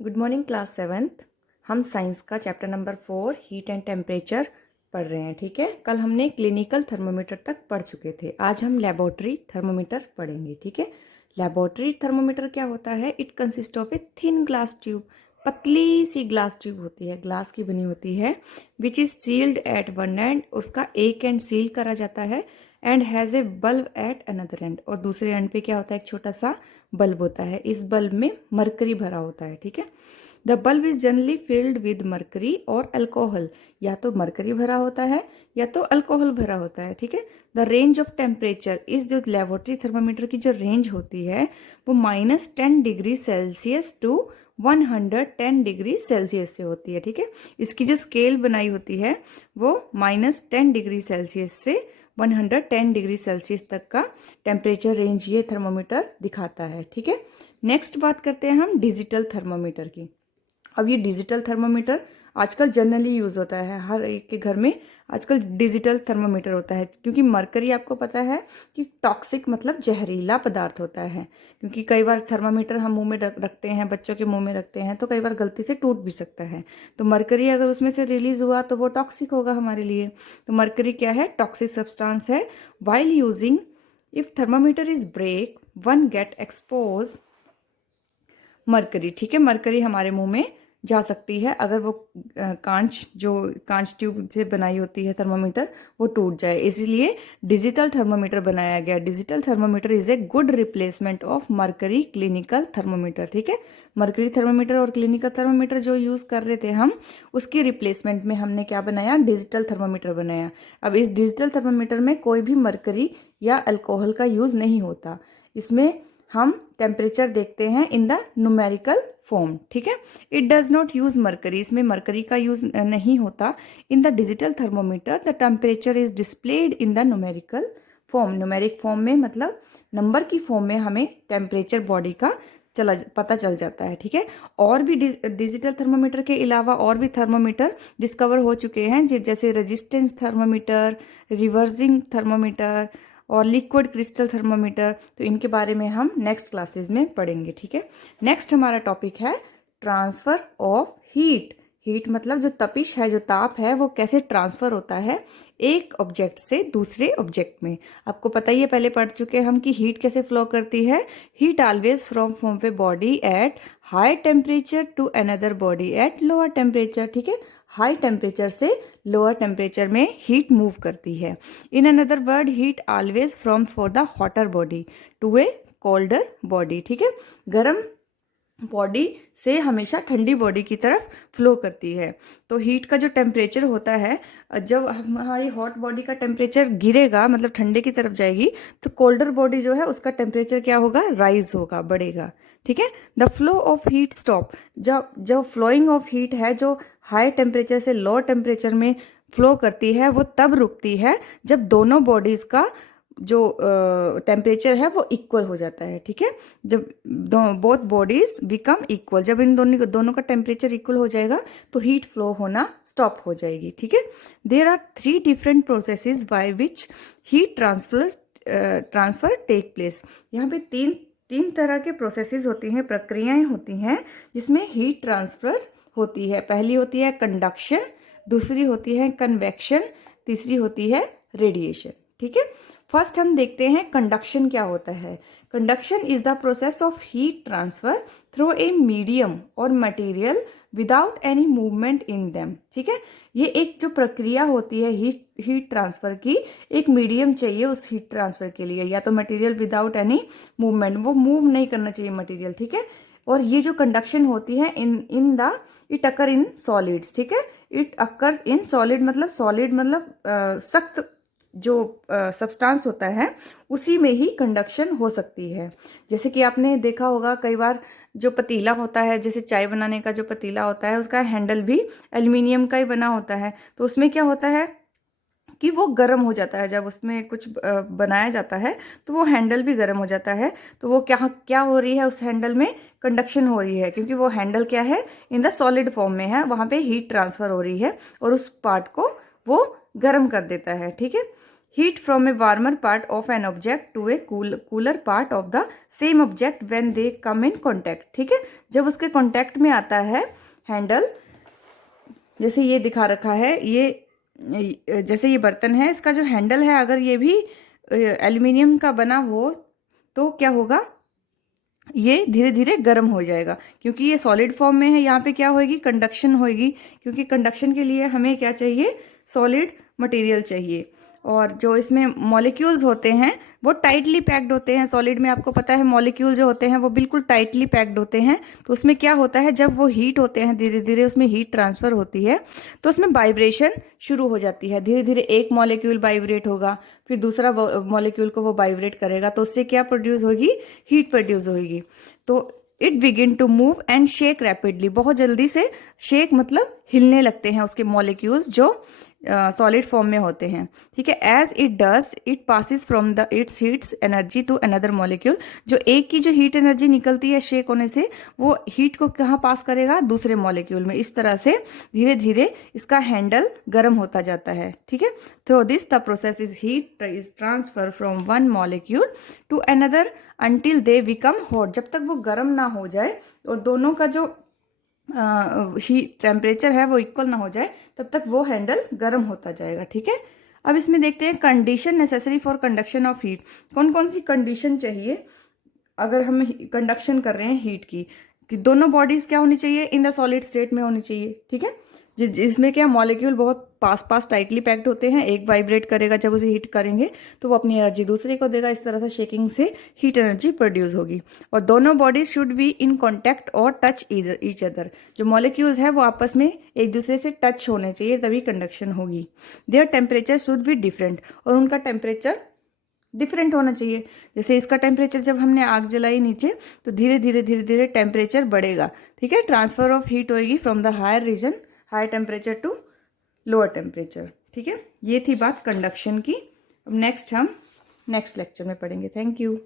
Good morning class seventh. हम science का chapter number 4 heat and temperature पढ़ रहे हैं। ठीक है, कल हमने क्लिनिकल थर्मोमीटर तक पढ़ चुके थे। आज हम लेबोरेटरी थर्मोमीटर पढ़ेंगे। ठीक है, लेबोरेटरी थर्मोमीटर क्या होता है? It consist of a thin glass tube. पतली सी ग्लास ट्यूब होती है, ग्लास की बनी होती है, which is sealed at one end. उसका एक एंड सील करा जाता है and has a bulb at another end. और दूसरे एंड पे क्या होता है? एक छोटा सा बल्ब होता है। इस बल्ब में मरकरी भरा होता है। ठीक है, the bulb is generally filled with mercury और अल्कोहल। या तो मरकरी भरा होता है या तो अल्कोहल भरा होता है। ठीक है, द रेंज ऑफ टेम्परेचर, इस जो लेबोरेटरी थर्मामीटर की जो रेंज होती है वो -10 degree Celsius to 110 degree Celsius से होती है। ठीक है, इसकी जो स्केल बनाई होती है वो -10 डिग्री सेल्सियस से 110 डिग्री सेल्सियस तक का टेम्परेचर रेंज ये थर्मोमीटर दिखाता है। ठीक है, नेक्स्ट बात करते हैं हम डिजिटल थर्मोमीटर की। अब ये डिजिटल थर्मोमीटर आजकल जनरली यूज होता है, हर एक के घर में आजकल डिजिटल थर्मोमीटर होता है। क्योंकि मरकरी आपको पता है कि टॉक्सिक मतलब जहरीला पदार्थ होता है। क्योंकि कई बार थर्मामीटर हम मुंह में रखते हैं, बच्चों के मुंह में रखते हैं, तो कई बार गलती से टूट भी सकता है। तो मरकरी अगर उसमें से रिलीज हुआ तो वो टॉक्सिक होगा हमारे लिए। तो मरकरी क्या है? टॉक्सिक सब्सटेंस है। While using, if thermometer is break one get expose mercury. ठीक है, मरकरी हमारे मुंह में जा सकती है अगर वो कांच ट्यूब से बनाई होती है थर्मोमीटर, वो टूट जाए। इसीलिए डिजिटल थर्मोमीटर बनाया गया। Digital thermometer is a good replacement of mercury clinical thermometer. ठीक है, मरकरी थर्मोमीटर और क्लिनिकल थर्मोमीटर जो यूज कर रहे थे हम, उसकी रिप्लेसमेंट में हमने क्या बनाया? डिजिटल थर्मोमीटर बनाया। अब इस डिजिटल थर्मोमीटर में कोई भी मरकरी या अल्कोहल का यूज नहीं होता। इसमें हम टेम्परेचर देखते हैं इन द न्यूमेरिकल फॉर्म। ठीक है, it does not use mercury, इसमें मरकरी का यूज नहीं होता। In the digital thermometer the temperature is displayed in the numerical form. Numeric form में मतलब नंबर की फॉर्म में हमें टेम्परेचर बॉडी का पता चल जाता है। ठीक है, और भी डिजिटल थर्मोमीटर के अलावा और भी थर्मोमीटर डिस्कवर हो चुके हैं, जैसे रेजिस्टेंस थर्मोमीटर, रिवर्सिंग थर्मोमीटर और लिक्विड क्रिस्टल थर्मोमीटर। तो इनके बारे में हम नेक्स्ट क्लासेस में पढ़ेंगे। ठीक है, नेक्स्ट हमारा टॉपिक है ट्रांसफर ऑफ हीट। हीट मतलब जो तपिश है, जो ताप है, वो कैसे ट्रांसफर होता है एक ऑब्जेक्ट से दूसरे ऑब्जेक्ट में। आपको पता ही है, पहले पढ़ चुके हैं हम कि हीट कैसे फ्लो करती है। Heat always from a body at high temperature to another body at lower temperature. ठीक है, हाई टेम्परेचर से लोअर टेम्परेचर में हीट मूव करती है। In another word, heat always from for the hotter body to a colder body. ठीक है, गर्म body से हमेशा ठंडी बॉडी की तरफ फ्लो करती है। तो हीट का जो टेम्परेचर होता है, जब हमारी हॉट बॉडी का टेम्परेचर गिरेगा मतलब ठंडे की तरफ जाएगी, तो कोल्डर बॉडी जो है उसका टेम्परेचर क्या होगा? राइज होगा, बढ़ेगा। ठीक है, the flow of heat stop, जब जो फ्लोइंग ऑफ हीट है, जो हाई टेम्परेचर से लो टेम्परेचर में फ्लो करती है, वो तब रुकती है जब दोनों बॉडीज का जो टेम्परेचर है वो इक्वल हो जाता है। ठीक है, जब बोथ बॉडीज बिकम इक्वल, जब इन दोनों का टेम्परेचर इक्वल हो जाएगा तो हीट फ्लो होना स्टॉप हो जाएगी। ठीक है, there are 3 different processes by which heat transfer take place. यहाँ पे तीन तरह के प्रोसेसेस होती हैं, प्रक्रियाएं होती हैं जिसमें हीट ट्रांसफर होती है। पहली होती है कंडक्शन, दूसरी होती है कन्वेक्शन, तीसरी होती है रेडिएशन। ठीक है, फर्स्ट हम देखते हैं कंडक्शन क्या होता है। Conduction is the process of heat transfer through a medium और material without any movement in them. ठीक है, ये एक जो प्रक्रिया होती है हीट ट्रांसफर की, एक मीडियम चाहिए उस हीट ट्रांसफर के लिए, या तो मटेरियल विदाउट एनी मूवमेंट, वो मूव नहीं करना चाहिए मटेरियल। ठीक है, और ये जो कंडक्शन होती है इट अकर इन सॉलिड्स। ठीक है, इट अकर्स इन सॉलिड मतलब सख्त जो सब्सटेंस होता है उसी में ही कंडक्शन हो सकती है। जैसे कि आपने देखा होगा कई बार जो पतीला होता है, जैसे चाय बनाने का जो पतीला होता है, उसका हैंडल भी एल्युमिनियम का ही बना होता है। तो उसमें क्या होता है कि वो गर्म हो जाता है, जब उसमें कुछ बनाया जाता है तो वो हैंडल भी गर्म हो जाता है। तो वो क्या क्या हो रही है? उस हैंडल में कंडक्शन हो रही है, क्योंकि वो हैंडल क्या है? इन द सॉलिड फॉर्म में है, वहां पे हीट ट्रांसफर हो रही है और उस पार्ट को वो गर्म कर देता है। ठीक है, heat from a warmer part of an object to a cooler part of the same object when they come in contact. ठीक है, जब उसके कॉन्टैक्ट में आता है हैंडल, जैसे ये दिखा रखा है, ये जैसे ये बर्तन है, इसका जो हैंडल है अगर ये भी एल्यूमिनियम का बना हो तो क्या होगा, ये धीरे धीरे गर्म हो जाएगा, क्योंकि ये सॉलिड फॉर्म में है। यहाँ पे क्या होएगी, कंडक्शन होएगी, क्योंकि कंडक्शन के लिए हमें क्या चाहिए, सॉलिड मटेरियल चाहिए। और जो इसमें मॉलिक्यूल्स होते हैं वो टाइटली पैक्ड होते हैं। सॉलिड में आपको पता है मॉलिक्यूल जो होते हैं वो बिल्कुल टाइटली पैक्ड होते हैं। तो उसमें क्या होता है, जब वो हीट होते हैं, धीरे धीरे उसमें हीट ट्रांसफर होती है, तो उसमें वाइब्रेशन शुरू हो जाती है। धीरे धीरे एक मॉलिक्यूल वाइब्रेट होगा, फिर दूसरा मॉलिक्यूल को वो वाइब्रेट करेगा, तो उससे क्या प्रोड्यूस होगी, हीट प्रोड्यूस होगी। तो it begin to move and shake rapidly, बहुत जल्दी से शेक मतलब हिलने लगते हैं उसके मॉलिक्यूल्स जो सॉलिड फॉर्म में होते हैं। ठीक है, as it does it passes from the its heats energy to another molecule, जो एक की जो हीट एनर्जी निकलती है शेक होने से, वो हीट को कहाँ पास करेगा, दूसरे मॉलिक्यूल में। इस तरह से धीरे धीरे इसका हैंडल गर्म होता जाता है। ठीक है, through this the process is heat is transfer from one molecule to another until they become hot, जब तक वो गर्म ना हो जाए और दोनों का जो हीट टेम्परेचर है वो इक्वल ना हो जाए, तब तक वो हैंडल गर्म होता जाएगा। ठीक है, अब इसमें देखते हैं condition necessary for conduction of heat. कौन कौन सी कंडीशन चाहिए अगर हम कंडक्शन कर रहे हैं हीट की, कि दोनों बॉडीज क्या होनी चाहिए, इन द सॉलिड स्टेट में होनी चाहिए। ठीक है, जिसमें क्या मॉलिक्यूल बहुत पास पास टाइटली पैक्ड होते हैं, एक वाइब्रेट करेगा जब उसे हीट करेंगे तो वो अपनी एनर्जी दूसरे को देगा, इस तरह से शेकिंग से हीट एनर्जी प्रोड्यूस होगी। और दोनों bodies should be in contact और टच ईच अदर, जो मॉलिक्यूल्स है वो आपस में एक दूसरे से टच होने चाहिए, तभी कंडक्शन होगी। Their temperature should be different, और उनका टेम्परेचर डिफरेंट होना चाहिए। जैसे इसका टेम्परेचर, जब हमने आग जलाई नीचे तो धीरे धीरे धीरे धीरे टेम्परेचर बढ़ेगा। ठीक है, ट्रांसफर ऑफ हीट होगी from the higher region, high temperature to lower temperature. ठीक है, ये थी बात कंडक्शन की। अब नेक्स्ट हम नेक्स्ट लेक्चर में पढ़ेंगे। Thank you.